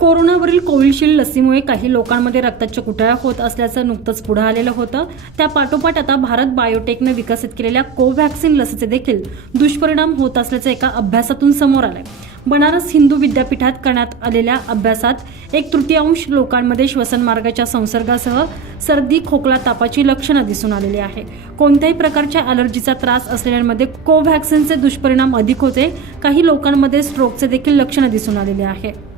कोरोनावरील कोविशिल्ड लसीमुळे काही लोकांमध्ये रक्ताच्या कुठळ्या होत असल्याचं नुकतंच पुढे आलेलं होतं. त्या पाठोपाठ आता भारत बायोटेकनं विकसित केलेल्या कोव्हॅक्सिन लसीचे देखील दुष्परिणाम होत असल्याचं एका अभ्यासातून समोर आलंय. बनारस हिंदू विद्यापीठात करण्यात आलेल्या अभ्यासात एक तृतीयांश लोकांमध्ये श्वसन मार्गाच्या संसर्गासह सर्दी खोकला तापाची लक्षणं दिसून आलेली आहे. कोणत्याही प्रकारच्या अलर्जीचा त्रास असलेल्यांमध्ये कोव्हॅक्सिनचे दुष्परिणाम अधिक होते. काही लोकांमध्ये स्ट्रोकचे देखील लक्षणं दिसून आलेले आहे.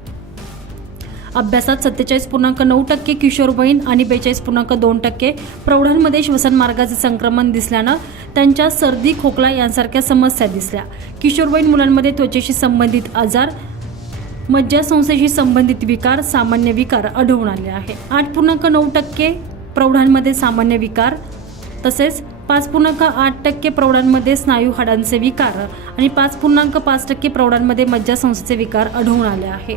अभ्यासात सत्तेचाळीस पूर्णांक नऊ टक्के किशोरवयीन आणि बेचाळीस पूर्णांक दोन टक्के. प्रौढांमध्ये श्वसन मार्गाचे संक्रमण दिसल्यानं त्यांच्या सर्दी खोकला यांसारख्या समस्या दिसल्या. किशोरवयीन मुलांमध्ये त्वचेशी संबंधित आजार मज्जासंस्थेशी संबंधित विकार सामान्य विकार आढळून आले आहे. आठ पूर्णांक नऊ टक्के प्रौढांमध्ये सामान्य विकार तसेच पाच पूर्णांक आठ टक्के प्रौढांमध्ये स्नायू हाडांचे विकार आणि पाच पूर्णांक पाच टक्के प्रौढांमध्ये मज्जासंस्थेचे विकार आढळून आले आहे.